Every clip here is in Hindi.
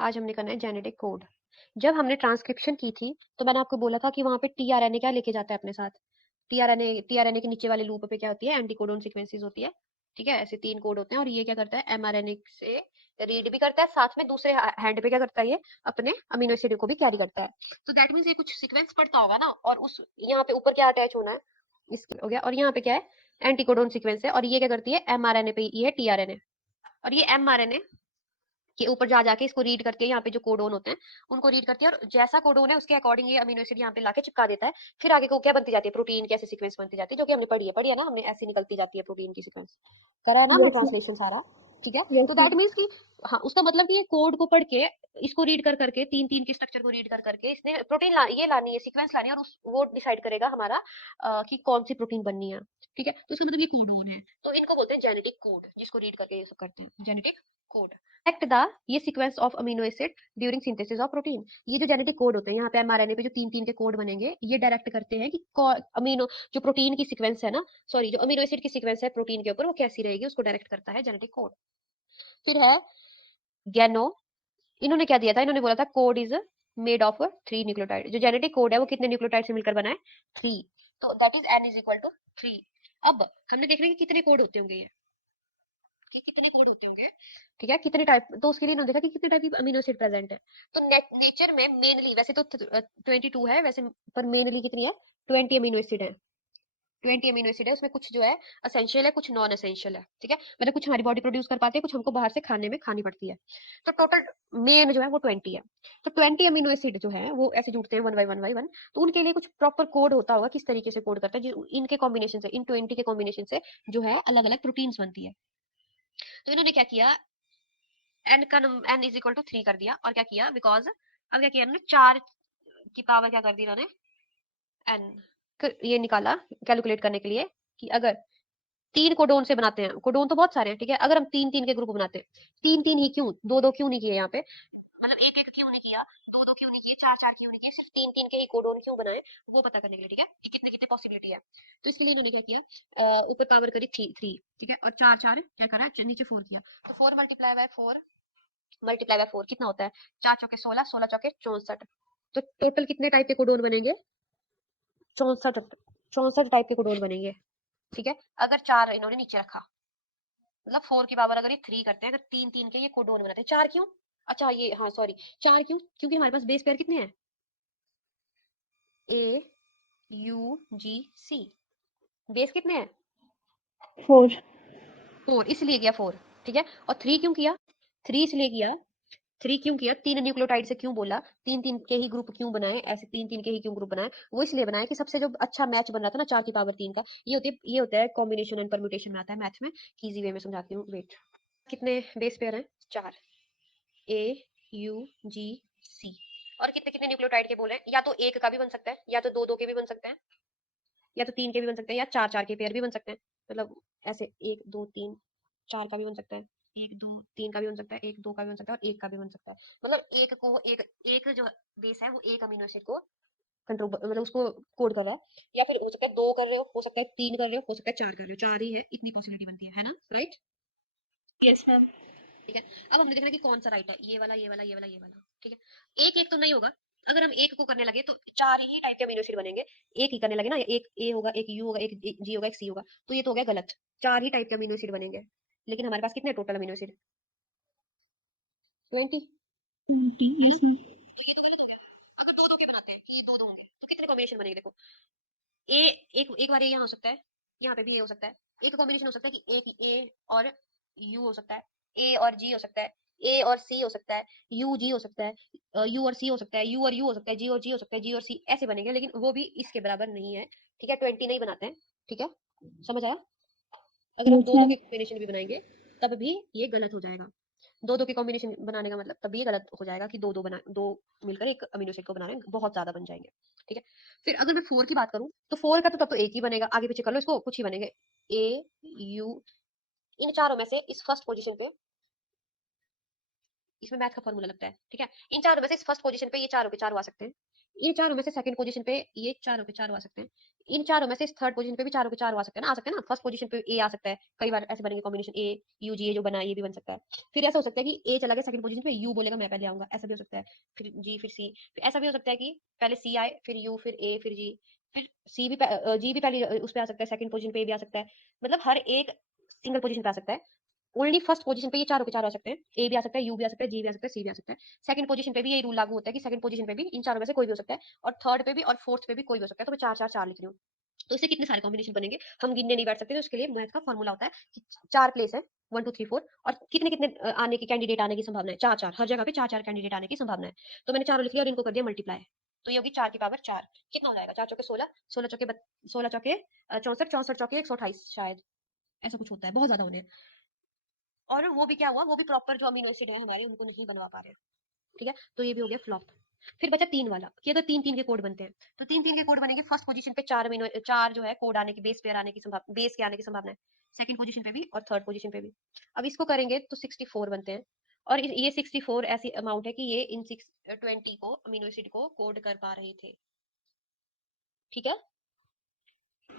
आज हमने करना है जेनेटिक कोड। जब हमने ट्रांसक्रिप्शन की थी तो मैंने आपको बोला था कि वहां पे टीआरएनए क्या लेके जाता है अपने साथ। टीआरएनए के नीचे वाले लूप पे क्या होती है, एंटीकोडोन सीक्वेंसेस होती है। ठीक है, ऐसे 3 कोड होते हैं और ये क्या करता है, एमआरएनए से रीड भी करता है, साथ में दूसरे हैंड पे क्या करता है, ये अपने अमीनो एसिड को भी कैरी करता है। तो दैट मींस ये कुछ सीक्वेंस पढ़ता होगा ना, और उस यहाँ पे ऊपर क्या अटैच होना है, इसके हो गया, और यहाँ पे क्या है, एंटीकोडोन सीक्वेंस है, और ये क्या करती है, एमआरएनए पे, ये है टीआरएनए। और ये एमआरएनए के ऊपर जा जाके इसको रीड करके यहाँ पे जो कोडोन होते हैं उनको रीड करती है, और जैसा कोडोन है उसके अकॉर्डिंग ये अमीनो एसिड यहाँ पे लाके चिपका देता है। फिर आगे को क्या बनती जाती है, प्रोटीन की ऐसी सीक्वेंस बनती जाती है, जो कि हमने पढ़ी है ना, हमने ऐसी निकलती जाती है प्रोटीन की सीक्वेंस। करा है ना हमने यस मैम। ट्रांसलेशन सारा। ठीक है, यस तो मैम। दैट मीन्स कि हाँ, उसका मतलब कि ये कोड को पढ़ के, इसको रीड कर करके, तीन तीन की स्ट्रक्चर को रीड कर करके इसने प्रोटीन ये लानी है, सीक्वेंस लानी है, और उस वो डिसाइड करेगा हमारा कि कौन सी प्रोटीन बननी है। ठीक है, तो इसका मतलब ये कोडोन है, तो इनको बोलते हैं जेनेटिक कोड, जिसको रीड करके ये सब करते हैं, जेनेटिक कोड। एक्ट द ये sequence of amino acid during synthesis of protein. ये जो जेनेटिक कोड होते हैं यहाँ पे एमआरएनए पे जो तीन तीन के कोड बनेंगे, ये डायरेक्ट करते हैं कि अमीनो, जो प्रोटीन की सीक्वेंस है ना, सॉरी, जो अमीनो एसिड की सीक्वेंस है प्रोटीन के ऊपर, वो कैसी रहेगी, उसको डायरेक्ट करता है जेनेटिक कोड। फिर है गैनो। इन्होंने क्या दिया था, इन्होंने बोला था code is made of 3 nucleotide. जो जेनेटिक कोड है वो कितने न्यूक्लियोटाइड से मिलकर बना है, 3। तो that is n is equal to 3। अब हमने देखना है कि कितने कोड होते होंगे ये, कि कितने कोड होते होंगे। ठीक है, कितने टाइप, तो उसके लिए इन्होंने देखा कि कितने टाइप की अमीनो एसिड प्रेजेंट है। तो नेचर में मेनली वैसे तो 22 है वैसे, पर मेनली कितनी है, 20 अमीनो एसिड है। 20 अमीनो एसिड है, उसमें कुछ जो है असेंशियल है, कुछ नॉन असेंशियल है। ठीक है, मतलब कुछ हमारी बॉडी प्रोड्यूस कर पाती है, कुछ हमको बाहर से खाने में खानी पड़ती है। तो टोटल मेन जो है वो 20 है। तो 20 अमीनो एसिड जो है वो ऐसे जुड़ते हैं वन बाई वन। तो उनके लिए कुछ प्रॉपर कोड होता होगा, किस तरीके से कोड करता है, इनके कॉम्बिनेशन से, इन 20 के कॉम्बिनेशन से जो है अलग अलग प्रोटीन्स बनती है। तो इन्होंने क्या किया, n इज इक्वल टू 3 कर दिया, और क्या किया, बिकॉज अब क्या किया इन्होंने, 4 की पावर क्या कर दी इन्होंने, n, ये निकाला कैलकुलेट करने के लिए कि अगर 3 कोडोन से बनाते हैं, कोडोन तो बहुत सारे हैं, ठीक है, अगर हम तीन तीन के ग्रुप बनाते हैं, तीन तीन ही क्यों, दो दो क्यों नहीं किए यहाँ पे, मतलब एक एक क्यों नहीं किया, दो दो क्यों नहीं किए, चार चार क्यों नहीं किए, सिर्फ तीन तीन के ही कोडोन क्यों बनाए, वो पता करने के लिए। ठीक है, कि कितने कितने पॉसिबिलिटी है। तो इसके लिए इन्होंने क्या किया, ऊपर पावर करी थ्री थ्री, ठीक है, और चार चार क्या करा, नीचे 4 किया। तो 4 मल्टीप्लाई बाय 4 कितना होता है, 4 चौके 16, 16 चौके 64। तो टोटल कितने टाइप के कोडोन बनेंगे, 64, 64 टाइप के कोडोन बनेंगे। ठीक है, अगर चार इन्होंने नीचे रखा, मतलब 4 की पावर अगर ये 3 करते हैं, अगर तीन तीन के ये कोडोन बनाते हैं, चार क्यों, अच्छा ये, हाँ सॉरी, चार क्यों, क्योंकि हमारे पास बेस पेयर कितने हैं, A U ji C, base कितने हैं, 4। 4, इसलिए किया 4। ठीक है, और 3 क्यों किया, 3 इसलिए किया, 3 क्यों किया, तीन न्यूक्लियोटाइड से क्यों बोला, तीन तीन के ही ग्रुप क्यों बनाए, ऐसे तीन तीन के ही क्यों ग्रुप बनाए, वो इसलिए बनाए कि सबसे जो अच्छा मैच बन रहा था ना, 4 की पावर 3 का, ये होता है कॉम्बिनेशन एंड परम्यूटेशन में आता है मैथ्स में। इजी वे में समझाती हूँ, वेट। कितने बेस पेयर हैं, 4, ए यू जी सी। और कितने कितने न्यूक्लियोटाइड के बोले, या तो एक का भी बन सकता है, या तो दो दो के भी बन सकते हैं, या तो तीन के भी बन सकते हैं, या चार चार के पेयर भी बन सकते हैं। मतलब ऐसे एक दो तीन चार का भी बन सकता है, एक दो तीन का भी बन सकता है, एक दो का भी बन सकता है, और एक का भी बन सकता है। मतलब एक को एक एक जो बेस है वो एक अमीनो एसिड को कंट्रोल, मतलब उसको कोड कर रहा है। या फिर हो सकता है दो कर रहे हो सकता है तीन कर रहे हो सकता है चार कर रहे हो, चार ही है, इतनी पॉसिबिलिटी बनती है ना, राइट। Yes ma'am. ठीक है, अब हमने देखना है कि कौन सा राइट है, ये वाला, ये वाला, ये वाला, ये वाला। ठीक है, एक एक तो नहीं होगा। अगर हम एक को करने लगे तो चार ही टाइप के अमीनो एसिड बनेंगे। एक ही करने लगे ना, एक ए होगा, एक यू होगा, एक जी होगा, एक सी होगा, तो ये तो हो गया गलत। चार ही टाइप के अमीनो एसिड बनेंगे, लेकिन हमारे पास कितने टोटल अमीनो एसिड, 20। 20। है यस नी? मैम। तो ये तो गलत हो गया। अगर दो दो के बनाते हैं कि ये दो दो होंगे, तो कितने कॉम्बिनेशन बनेंगे, देखो, ए, एक एक बार ये यहाँ हो सकता है, यहाँ पे भी ये हो सकता है। एक कॉम्बिनेशन हो सकता है कि एक ए और यू हो सकता है, ए और जी हो सकता है, ए और सी हो सकता है, यू जी हो सकता है, यू और सी हो सकता है, यू और यू हो सकता है, जी और जी हो सकता है, जी और सी, ऐसे बनेंगे, लेकिन वो भी इसके बराबर नहीं है। ठीक है, 20 नहीं बनाते हैं। ठीक है, समझ आया। अगर हम यस दो दो मैम। के कॉम्बिनेशन भी बनाएंगे तब भी ये गलत हो जाएगा। दो दो के कॉम्बिनेशन बनाने का मतलब तब भी ये गलत हो जाएगा कि दो मिलकर एक अमीनो एसिड को बना रहे हैं, बहुत ज्यादा बन जाएंगे। ठीक है, फिर अगर मैं 4 की बात करूं तो 4 का तो तब तो एक ही बनेगा, आगे पीछे कर लो इसको, कुछ ही बनेंगे। ए यू, इन चारों में से इस फर्स्ट पोजीशन पे, इसमें मैथ का फॉर्मूला लगता है। ठीक है, इन चारों में से इस फर्स्ट पोजीशन पे ये चारों के चारों आ सकते हैं। इन चारों में से सेकंड पोजीशन पे ये चारों के चारों आ सकते हैं, इन चारों में से थर्ड पोजीशन पे भी चारों के चारों आ सकते हैं ना, आ सकते हैं ना। फर्स्ट पोजीशन पे ए आ सकता है, कई बार ऐसे बनेंगे कॉम्बिनेशन ए यू जी, ए जो बना है ये भी बन सकता है। फिर ऐसा हो सकता है कि ए चला गया सेकंड पोजीशन पे, यू बोलेगा मैं पहले आऊंगा, ऐसा भी हो सकता है। फिर जी फिर सी, फिर ऐसा भी हो सकता है कि पहले सी आए फिर यू फिर ए फिर जी, फिर सी भी जी भी पहले उस पे आ सकता है, सेकंड पोजीशन पे ए भी आ सकता है। मतलब हर एक सिंगल पोजीशन पे आ सकता है। ओनली फर्स्ट पोजीशन पे ये चारों के चारों आ सकते हैं, ए भी आ सकता है, यू भी आ सकता है, जी भी आ सकता है, सी भी आ सकता है। सेकंड पोजीशन पे भी यही रूल लागू होता है कि सेकंड पोजीशन पे भी इन चारों में से कोई भी हो सकता है, और थर्ड पे भी और फोर्थ पे भी कोई भी हो सकता है। तो मैं चार चार चार लिख रही हूँ। तो इससे कितने सारे कॉम्बिनेशन बनेंगे हम गिनने नहीं बैठ सकते, तो उसके लिए मैथ का फॉर्मूला होता है कि चार प्लेस है, 1 2 3 4, और कितने कितने आने की कैंडिडेट आने की संभावना है, चार चार, हर जगह पे चार चार कैंडिडेट आने की संभावना है। तो मैंने चारों लिख लिया और इनको कर दिया मल्टीप्लाई। तो ये होगी 4 की पावर 4, कितना हो जाएगा, 4 चौके 16, 16 चौके 16 चौके 64, 64 चौके 128 शायद, ऐसा कुछ होता है, बहुत ज्यादा होने हैं। और वो भी क्या हुआ, वो भी प्रॉपर जो अमीनो एसिड है हमारे उनको नहीं बनवा पा रहे हैं। ठीक है, तो ये भी हो गया फ्लॉप। फिर बचा तीन वाला कि अगर तीन तीन के कोड बनते हैं, तो तीन तीन के कोड बनेंगे। फर्स्ट पोजीशन पे चार अमीनो चार जो है कोड आने की, बेस पेयर आने की संभावना, बेस के आने की संभावना है, सेकंड पोजीशन पे भी और थर्ड पोजीशन पे भी। अब इसको करेंगे तो 64 बनते हैं। और ये 64 ऐसी अमाउंट है कि ये इन 620 को अमीनो एसिड को कोड कर पा रहे थे। ठीक है,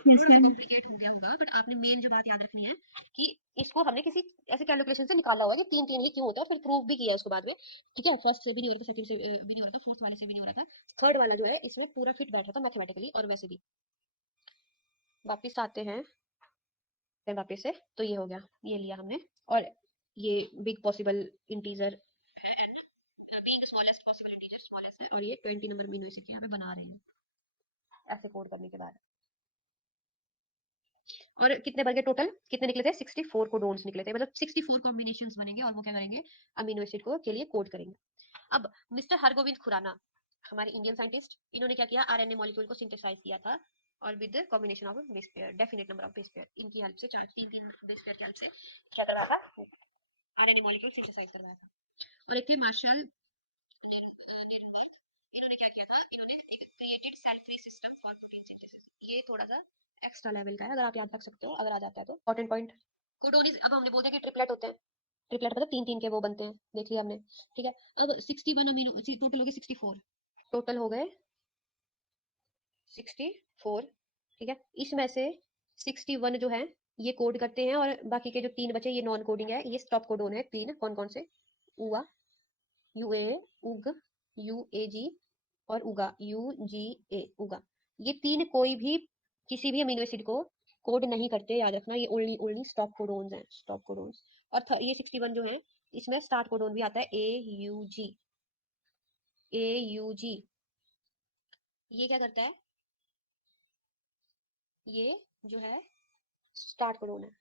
Yes, थोड़ा सा ma'am. कॉम्प्लिकेट हो गया होगा, बट आपने मेन जो बात याद रखनी है कि इसको हमने किसी ऐसे कैलकुलेशन से निकाला होगा कि तीन तीन ही क्यों होता है, और फिर प्रूव भी किया है उसको बाद में। ठीक है, फर्स्ट से भी नहीं हो रहा था, सेकंड से भी नहीं हो रहा था, फोर्थ वाले से भी नहीं हो रहा था, थर्ड वाला जो है इसमें पूरा फिट बैठा था मैथमेटिकली और वैसे भी। वापिस आते हैं वापिस से, तो ये हो गया, ये लिया हमने। और ये बिग पॉसिबल इंटीजर है and being smallest possible integer smallest है, और ये 20 नंबर अमीनो एसिड के हमें बना रहे हैं ऐसे कोड करने के बाद। और कितने बन गए टोटल, कितने निकले थे, 64 कोडोन्स निकले थे, मतलब 64 कॉम्बिनेशंस बनेंगे, और वो क्या करेंगे, अमीनो एसिड को के लिए कोड करेंगे। अब मिस्टर हरगोविंद खुराना, हमारे इंडियन साइंटिस्ट, इन्होंने क्या किया, आरएनए मॉलिक्यूल को सिंथेसाइज किया था, और with combination of base pair, definite number of base pair, इनकी हेल्प से, चार तीन तीन बेस पेयर की हेल्प से क्या करवाया था, आरएनए मॉलिक्यूल सिंथेसाइज करवाया था। और एक थे मार्शल, इन्होंने क्या किया था, इन्होंने एक created cell free system for protein synthesis. ये थोड़ा सा एक्स्ट्रा लेवल का है, अगर आप याद रख सकते हो, अगर आ जाता है तो इंपॉर्टेंट पॉइंट। कोडोनिस, अब हमने बोल दिया कि ट्रिपलेट होते हैं, ट्रिपलेट मतलब तीन तीन के वो बनते हैं, देख लिया हमने। ठीक है, अब 61 अमीनो, टोटल हो गए 64, टोटल हो गए 64। ठीक है, इसमें से 61 जो है ये कोड करते हैं, और बाकी के जो तीन बचे ये नॉन कोडिंग है, ये स्टॉप कोडोन है तीन, कौन कौन से, उआ, यूए, उग, यूएजी, और उगा, यूजीए, उगा। ये तीन कोई भी किसी भी अमीनो एसिड को कोड नहीं करते, याद रखना, ये ओनली ओनली स्टॉप कोडोन्स हैं, स्टॉप कोडोन्स। और ये 61 जो है इसमें स्टार्ट कोडोन भी आता है, ए यू जी, ए यू जी। ये क्या करता है, ये जो है स्टार्ट कोडोन है।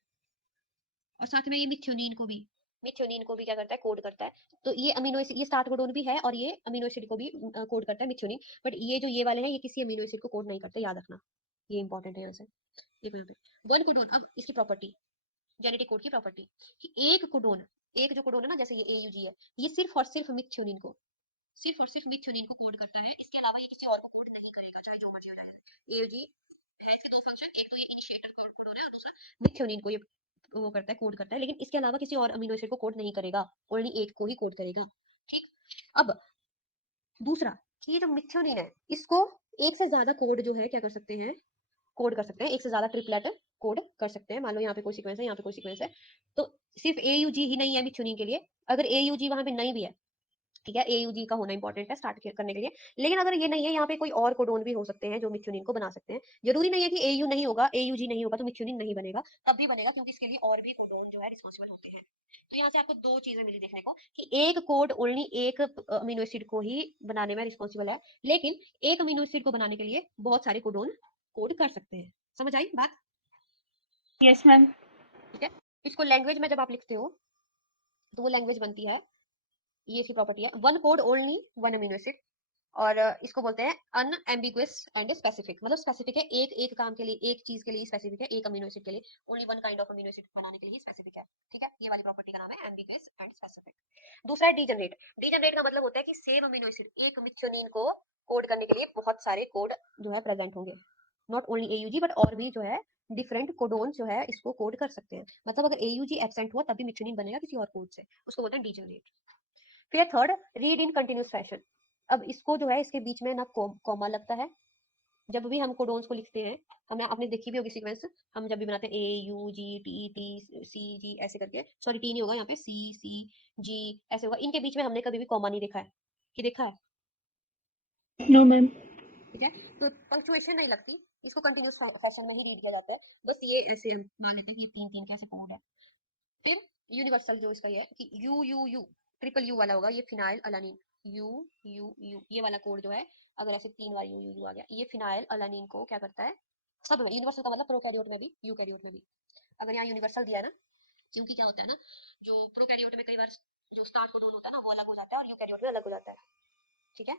और साथ में ये मिथ्योनिन को भी, मिथ्योनिन को भी क्या करता है, कोड करता है। तो ये अमीनो एसिड, ये स्टार्ट कोडोन भी है, और ये अमीनो एसिड को भी कोड करता है, मिथ्योनिन। बट ये जो ये वाले हैं ये किसी अमीनो एसिड को कोड नहीं करते, याद रखना, ये इंपॉर्टेंट है यहाँ से। एक मिनट, वन कोडोन, अब इसकी प्रॉपर्टी, जेनेटिक कोड की प्रॉपर्टी, कि एक कोडोन, एक जो कोडोन है ना, जैसे ये एयूजी है, ये सिर्फ और सिर्फ मिथ्योनिन को, सिर्फ और सिर्फ मिथ्योनिन को कोड करता है, इसके अलावा ये किसी और को कोड नहीं करेगा, चाहे जो मर्जी हो जाए। एयूजी है इसके दो फंक्शन, एक तो ये इनिशिएटर कोडोन है, और दूसरा मिथ्योनिन को ये वो करता है, कोड करता है, लेकिन इसके अलावा किसी और अमीनो एसिड को कोड नहीं करेगा, ओनली एक को ही कोड करेगा। ठीक, अब दूसरा कि ये जो मिथ्योनिन है इसको एक से ज्यादा कोड जो है क्या कर सकते हैं, कोड कर सकते हैं, एक से ज्यादा ट्रिपलेट कोड कर सकते हैं। मान लो यहाँ पे कोई सीक्वेंस है, यहाँ पे कोई सीक्वेंस है, तो सिर्फ एयूजी ही नहीं है मिथ्योनिन के लिए, अगर एयूजी वहां पे नहीं भी है, ठीक है, एयूजी का होना इंपॉर्टेंट है स्टार्ट करने के लिए, लेकिन अगर ये नहीं है, यहाँ पे कोई और कोडोन भी हो सकते हैं जो मिथ्योनिन को बना सकते हैं। जरूरी नहीं है कि एयू नहीं होगा, एयूजी नहीं होगा तो मिथ्योनिन नहीं बनेगा, तब भी बनेगा, क्योंकि इसके लिए और भी कोडोन जो है रिस्पॉन्सिबल होते हैं। तो यहाँ से आपको दो चीजें मिली देखने को, कि एक कोड ओनली एक अमीनो एसिड को ही बनाने में रिस्पॉन्सिबल है, लेकिन एक अमीनो एसिड को बनाने के लिए बहुत सारे कोडोन कोड कर सकते हैं। समझ आई बात? Yes, ma'am. ठीक है, इसको लैंग्वेज में जब आप लिखते हो तो वो लैंग्वेज बनती है, ये इसकी प्रॉपर्टी है, one code only one amino acid. और इसको बोलते हैं अनएम्बिगुअस एंड स्पेसिफिक, मतलब स्पेसिफिक है एक एक काम के लिए, एक चीज के लिए स्पेसिफिक है, एक अमीनो एसिड के लिए, only one kind of amino acid बनाने के लिए स्पेसिफिक है। ठीक है, ये वाली प्रॉपर्टी का नाम है एम्बिगुअस एंड स्पेसिफिक। दूसरा है डीजनरेट। डीजनरेट का मतलब होता है कि सेम अमीनो एसिड, एक मिथ्योनिन को कोड करने के लिए बहुत सारे कोड जो है प्रेजेंट होंगे, नॉट ओनली एयूजी बट और भी जो है डिफरेंट कोडोन जो है इसको कोड कर सकते हैं। मतलब अगर एयूजी एब्सेंट हुआ तब भी मिथ्योनिन बनेगा किसी और कोड से, उसको बोलते हैं डीजनरेट। फिर third, read in continuous fashion. अब इसको जो है इसके बीच में ना कॉमा लगता है। जब भी हम कोडोन्स को लिखते हैं, हमने आपने देखी भी होगी सीक्वेंस, हम जब भी बनाते हैं A U G T T C G ऐसे करके, सॉरी टी नहीं होगा यहाँ पे, सी सी जी ऐसे होगा, इनके बीच में हमने कभी भी कॉमा नहीं देखा है कि देखा है? No, ma'am. ठीक है, तो पंक्चुएशन नहीं लगती, इसको कंटिन्यूस फैशन में ही रीड किया जाता है। बस ये ऐसे हम मान लेते हैं कि ये तीन तीन कैसे कोड है। फिर यूनिवर्सल जो इसका ये है कि you you you, triple U वाला होगा ये फिनाइल अलानीन, यू यू यू ये वाला कोड जो है, अगर ऐसे तीन बार यू यू यू आ गया, ये फिनाइल अलानीन को क्या करता है, सब में यूनिवर्सल का मतलब प्रोकैरियोट में भी यूकैरियोट में भी। अगर यहाँ यूनिवर्सल दिया है ना, क्योंकि क्या होता है ना, जो प्रोकैरियोट में कई बार जो स्टार्ट कोडोन होता है ना वो अलग हो जाता है और यूकैरियोट में अलग हो जाता है। ठीक है,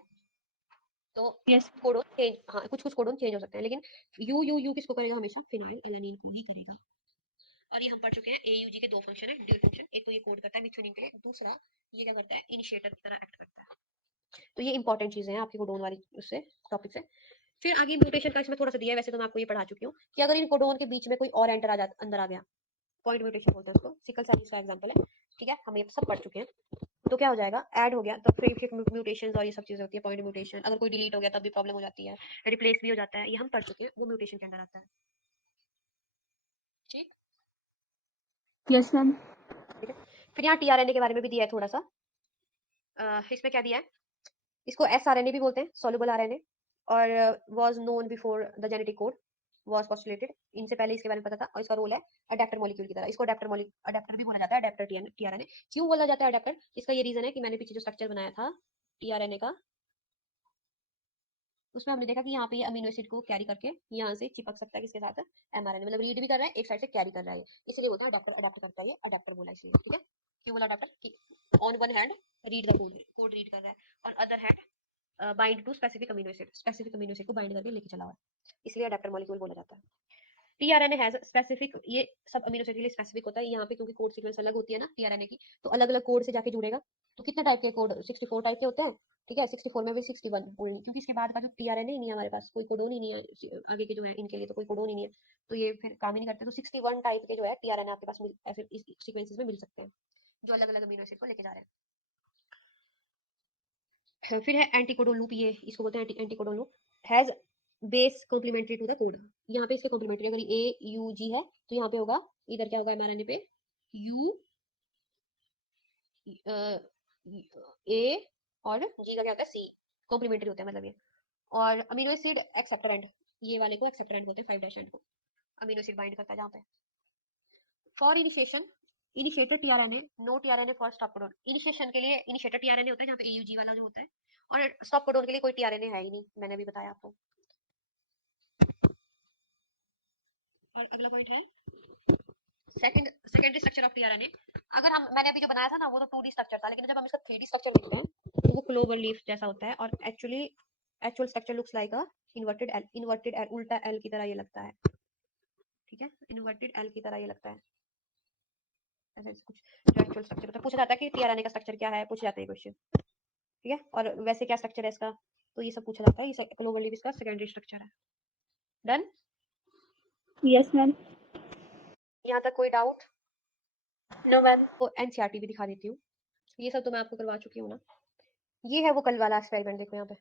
तो Yes. कोडोन चेंज, हाँ कुछ कुछ कोडोन चेंज हो सकते हैं, लेकिन यू यू यू किसको करेगा, हमेशा फिनाइल एलानीन को ही करेगा। और ये हम पढ़ चुके हैं, एयूजी के दो फंक्शन है, ड्यूल फंक्शन, एक तो ये कोड करता है मिथ्योनिन के लिए, दूसरा ये क्या करता है, इनिशिएटर की तरह एक्ट करता है। तो ये इंपॉर्टेंट चीजें हैं आपकी कोडोन वाली उससे टॉपिक से। फिर आगे म्यूटेशन का इसमें थोड़ा सा दिया है, वैसे तो मैं आपको ये पढ़ा चुकी हूँ कि अगर इन कोडोन के बीच में कोई और एंटर आ जाता, अंदर आ गया, पॉइंट म्यूटेशन बोलते हैं उसको, सिकल सेल का एग्जांपल है। ठीक है, हम ये सब पढ़ चुके हैं। तो क्या हो जाएगा, ऐड हो गया तो फिर म्यूटेशन और ये सब चीजें होती है, पॉइंट म्यूटेशन, अगर कोई डिलीट हो गया तब भी प्रॉब्लम हो जाती है, रिप्लेस भी हो जाता है, ये हम पढ़ चुके हैं, वो म्यूटेशन के अंदर आता है। ठीक, Yes, ma'am. ठीक है। फिर यहाँ टीआरएनए के बारे में भी दिया है थोड़ा सा। इसमें क्या दिया है, इसको एसआरएनए भी बोलते हैं, सॉल्युबल आरएनए, और was known before the genetic code was postulated, इनसे पहले इसके बारे में पता था, और इसका रोल है अडेप्टर मॉलिक्यूल की तरह, इसको अडेप्टर भी बोला जाता है, अडेप्टर टीआरएनए। क्यों बोला जाता है अडेप्टर, इसका ये रीजन है कि मैंने पीछे जो स्ट्रक्चर बनाया था टीआरएनए का, उसमें हमने देखा कि यहाँ पे ये अमीनो एसिड को कैरी करके यहाँ से चिपक सकता है किसके साथ, एमआरएनए, मतलब रीड भी कर रहा है एक साइड से कैरी कर रहा है, इसलिए बोलता है अडेप्टर, अडेप्ट करता है, ये अडेप्टर बोला इसलिए। ठीक है, क्यों बोला अडेप्टर कि on one hand read the code, code read कर रहा है, और other hand bind to specific amino acid को बाइंड करके लेके चला हुआ है, इसलिए अडेप्टर मॉलिक्यूल बोला जाता है। टीआरएनए हैज स्पेसिफिक, ये सब अमीनो एसिड के लिए स्पेसिफिक होता है यहाँ पे, क्योंकि कोड सीक्वेंस अलग होती है ना टीआरएनए की, तो अलग अलग कोड से जाके जुड़ेगा। तो कितने टाइप के कोड, 64 टाइप के होते हैं। ठीक है, 64 में भी 61 ओनली, क्योंकि इसके बाद का जो टीआरएनए नहीं है हमारे पास, कोई कोडोन ही नहीं है आगे के जो है, इनके लिए तो कोई कोडोन ही नहीं है, तो ये फिर काम ही नहीं करते। तो 61 टाइप के जो है टीआरएनए आपके पास ऐसे इस सीक्वेंसेस में मिल सकते हैं, जो अलग अलग अमीनो एसिड को लेके जा रहे हैं। फिर है एंटीकोडोन लूप, ये इसको बोलते हैं anticodon loop, has base complementary to the code, यहाँ पे इसके कॉम्प्लीमेंट्री, अगर ए यू जी है तो यहाँ पे होगा, इधर क्या होगा एमआरएनए पे, यू ए, और जी का क्या होता है सी, कॉम्प्लीमेंट्री होता है मतलब ये। और अमीनो एसिड एक्सेप्टर, ये वाले को एक्सेप्टर बोलते हैं, 5 डैश एंड को अमीनो एसिड बाइंड करता है जहाँ पे। For initiation, initiator tRNA, no tRNA for stop codon, initiation के लिए इनिशिएटर टीआरएनए होता है जहाँ पे एयूजी वाला जो होता है, और स्टॉप कोडॉन के लिए कोई टीआरएनए है ही नहीं, मैंने भी बताया आपको। और अगला पॉइंट है सेकेंडरी स्ट्रक्चर ऑफ टीआरएनए। अगर हम, मैंने अभी जो बनाया था ना वो तो 2D स्ट्रक्चर था, लेकिन जब हम इसका 3D स्ट्रक्चर लिखते हैं तो वो क्लोवर लीफ जैसा होता है, और एक्चुअल स्ट्रक्चर लुक्स लाइक अ इन्वर्टेड एल, उल्टा एल की तरह ये लगता है। ठीक है, इन्वर्टेड एल की तरह ये लगता है, ऐसा कुछ जो एक्चुअल स्ट्रक्चर होता है। पूछा जाता है कि टीआरएनए का स्ट्रक्चर क्या है, पूछ जाते हैं क्वेश्चन। ठीक है, और वैसे क्या स्ट्रक्चर है इसका, तो ये सब पूछा जाता है, ये क्लोवर लीफ इसका सेकेंडरी स्ट्रक्चर है। Done, Yes, ma'am. यहाँ तक कोई डाउट? No, ma'am. तो एनसीईआरटी भी दिखा देती हूँ, ये सब तो मैं आपको करवा चुकी हूँ ना। ये है वो कल वाला एक्सपेरिमेंट, देखो यहाँ पे,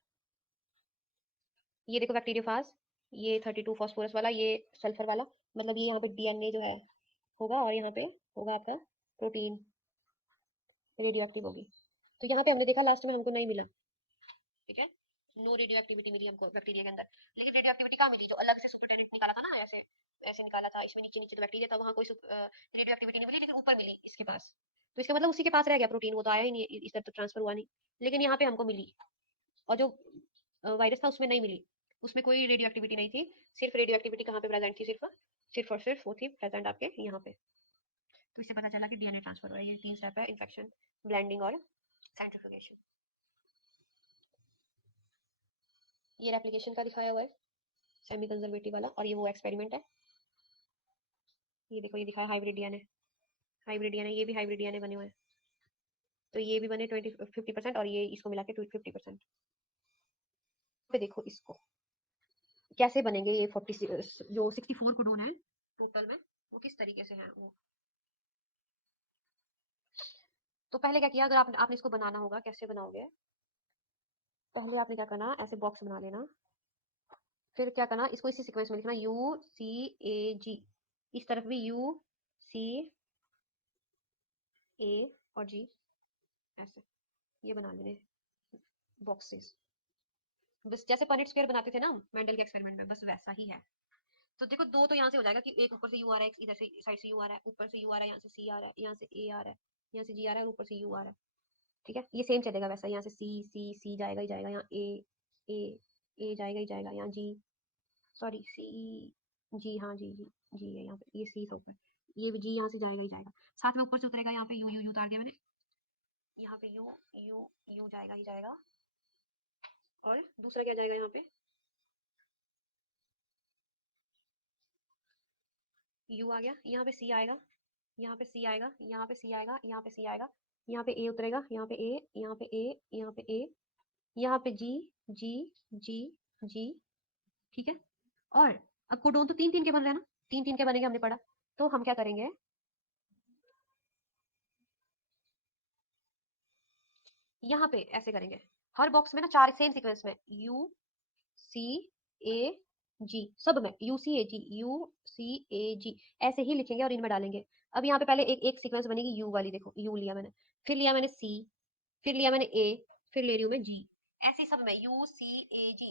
ये देखो बैक्टीरियोफाज, ये 32 फॉस्फोरस वाला, ये सल्फर वाला, मतलब ये यहाँ पे डीएनए जो है होगा, और यहाँ पे होगा आपका प्रोटीन, रेडियो एक्टिव होगी। तो यहाँ पे हमने देखा लास्ट में हमको नहीं मिला। ठीक है, नो रेडियो एक्टिविटी मिली हमको बैक्टीरिया के अंदर, लेकिन रेडियो एक्टिविटी कहाँ मिली, जो अलग से सुपरटेनेट निकाला था ना, ऐसे ऐसे निकाला था, इसमें नीचे नीचे तो बैक्टीरिया था, वहाँ कोई रेडियो एक्टिविटी नहीं मिली, लेकिन ऊपर मिली इसके पास। तो इसका मतलब उसी के पास रह गया प्रोटीन, वो तो आया ही नहीं इधर, तो ट्रांसफर हुआ नहीं, लेकिन यहाँ पे हमको मिली। और जो वायरस था उसमें नहीं मिली, उसमें कोई रेडियो एक्टिविटी नहीं थी। सिर्फ रेडियो एक्टिविटी कहाँ पे प्रेजेंट थी, सिर्फ सिर्फ और सिर्फ वो थी प्रेजेंट आपके यहाँ पे। तो इससे पता चला कि डीएनए ट्रांसफर हो रहा है। ये 3 स्टेप है, इन्फेक्शन, ब्लेंडिंग और सेंट्रीफ्यूगेशन। ये रेप्लिकेशन का दिखाया हुआ है, सेमी कंजर्वेटिव वाला, और ये वो एक्सपेरिमेंट है। ये देखो, ये दिखाया हाइब्रिड डीएनए, हाइब्रिड डीएनए, ये भी हाइब्रिड डीएनए बने हुए हैं, तो ये भी बने 50%, और ये इसको मिला के 50%। पे देखो इसको कैसे बनेंगे ये 40 जो 64 कोडोन है टोटल में, वो किस तरीके से है वो। तो पहले क्या किया, अगर आपने इसको बनाना होगा, कैसे बनाओगे, पहले आपने क्या करना, ऐसे बॉक्स बना लेना, फिर क्या करना, इसको इसी सीक्वेंस में लिखना, UCAG, इस तरफ भी UCA और G, ऐसे ये बना लेने बॉक्सेस, बस जैसे पनेट स्क्वायर बनाते थे ना मेंडल के एक्सपेरिमेंट में, बस वैसा ही है। तो देखो दो तो यहाँ से हो जाएगा कि एक ऊपर से यू आ रहा है, इधर से साइड से यू आ रहा है, ऊपर से यू आ रहा है, यहाँ से सी आ रहा है, यहाँ से ए आ रहा है, यहाँ से जी आ रहा है, ऊपर से यू आ रहा है। ठीक है, ये सेम चलेगा वैसा, यहाँ से सी सी सी जाएगा ही जाएगा, यहाँ ए ए जाएगा ही जाएगा, यहाँ जी, सॉरी सी जी, हाँ जी जी जी है यहाँ पे, ये सी से ऊपर, ये भी जी यहाँ से जाएगा ही जाएगा, साथ में ऊपर से उतरेगा, यहाँ पे यू यू यू उतार दिया मैंने, यहाँ पे यू यू यू जाएगा ही जाएगा, और दूसरा क्या जाएगा यहाँ पे, यू आ गया, यहाँ पे सी आएगा, यहाँ पे सी आएगा, यहाँ पे सी आएगा, यहाँ पे सी आएगा, यहाँ पे ए उतरेगा, यहाँ पे ए, यहाँ पे ए, यहाँ पे ए, यहाँ पे जी जी जी जी। ठीक है, और अब कोडोन तो तीन तीन के बन रहे हैं ना, तीन तीन के बनेंगे हमने पढ़ा, तो हम क्या करेंगे, यहाँ पे ऐसे करेंगे, हर बॉक्स में ना चार सेम सीक्वेंस में, UCAG, सब में UCAG ऐसे ही लिखेंगे और इनमें डालेंगे। अब यहाँ पे पहले एक एक सीक्वेंस बनेगी यू वाली, देखो यू लिया मैंने, फिर लिया मैंने सी, फिर लिया मैंने ए, फिर ले रही हूँ मैं जी, ऐसे ही सब में UCAG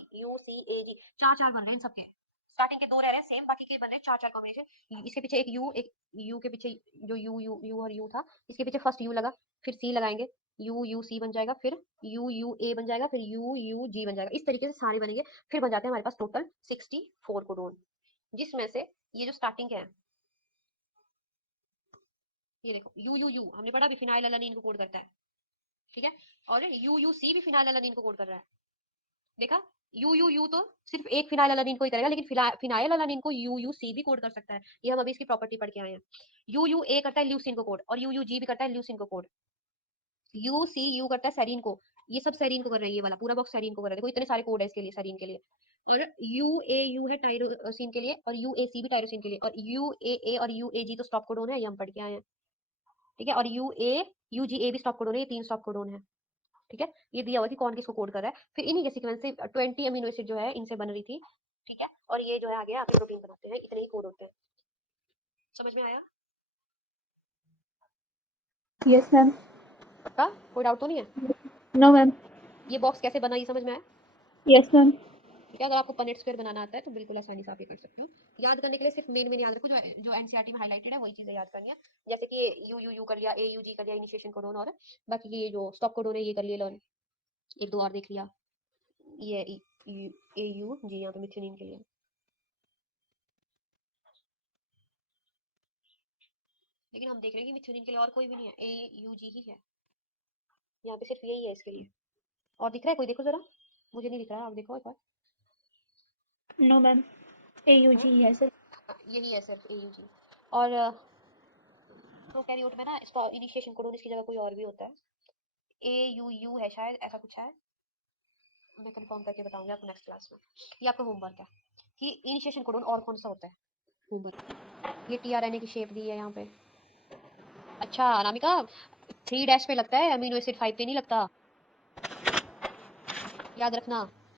चार चार बन रहे हैं इन सबके, स्टार्टिंग के दो रह रहे हैं सेम, बाकी के बन रहे हैं चार चार कॉम्बिनेशन, इसके पीछे एक यू के पीछे, जो यू यू यू और यू था, इसके पीछे फर्स्ट यू लगा, फिर सी लगाएंगे, UUC बन जाएगा, फिर UUA बन जाएगा, फिर UUG बन जाएगा, इस तरीके से सारे बनेंगे, फिर बन जाते हैं हमारे पास टोटल 64 कोडोन, जिसमें से ये जो स्टार्टिंग है, ये देखो UUU हमने पढ़ा भी फिनाइल अलानीन को कोड करता है, ठीक है, और UUC भी फिनाइल अलानीन को कोड कर रहा है, देखा, UUU तो सिर्फ एक फिनाइल अलानीन को ही करेगा, लेकिन फिनाइल अलानीन को UUC भी कोड कर सकता है, ये हम अभी इसकी प्रॉपर्टी पढ़ के आए हैं। UUA करता है ल्यूसिन को कोड, और UUG भी करता है ल्यूसिन को कोड, UCU करता है सेरीन को, ये सब सेरीन को कर रहे हैं, ये वाला पूरा बॉक्स सेरीन को कर रहा है, देखो इतने सारे कोड है इसके लिए, सेरीन के लिए, और UAU है टायरोसिन के लिए, और UAC भी टायरोसिन के लिए, और UAA और UAG तो स्टॉप कोडोन है, ये हम पढ़ के आए हैं, ठीक है, और UGA भी स्टॉप कोडोन है, ये तीन स्टॉप कोडोन है, ठीक है, ये दिया हुआ कि कौन किसको कोड कर रहा है, फिर इन्हीं के सीक्वेंस से 20 अमीनो एसिड जो है इनसे बन रही थी, ठीक है, और ये जो है आगे आके प्रोटीन बनाते हैं, इतने ही कोड होते हैं, समझ में आया? Yes, ma'am. पक्का, कोई डाउट तो नहीं है? No, ma'am. ये बॉक्स कैसे बना, ये समझ में आया? Yes, ma'am. ठीक है, अगर आपको पनेट स्क्वायर बनाना आता है तो बिल्कुल आसानी से आप ये कर सकते हो। याद करने के लिए सिर्फ मेन मेन याद रखो, जो एनसीईआरटी में हाईलाइटेड है वही चीजें याद करनी है, जैसे कि यू यू यू कर लिया, AUG कर लिया, इनिशिएशन कोडोन, और बाकी ये जो स्टॉप कोडोन है ये कर लिया लर्न, एक दो और देख लिया, ये AUG यहाँ पे मिथ्योनिन के लिए, लेकिन हम देख रहे हैं कि मिथ्योनिन के लिए और कोई भी नहीं है, AUG ही है, यहाँ पे सिर्फ यही है इसके लिए, और दिख रहा है कोई, देखो जरा, मुझे नहीं दिख रहा, आप देखो एक बार। No, ma'am. हाँ? AUG है सर. यही है सिर्फ AUG, और प्रोकैरियोट में ना इसका इनिशिएशन कोडोन इसकी जगह कोई और भी होता है, AUU है शायद, ऐसा कुछ है, मैं कंफर्म करके बताऊंगी आपको नेक्स्ट क्लास में, ये आपका होमवर्क है कि इनिशिएशन कोडोन और कौन सा होता है, होमवर्क, ये TRNA की शेप दी है यहाँ पे। अच्छा अनामिका, 3 डैश पे लगता है अमीनो एसिड, 5 पे नहीं लगता, याद रखना।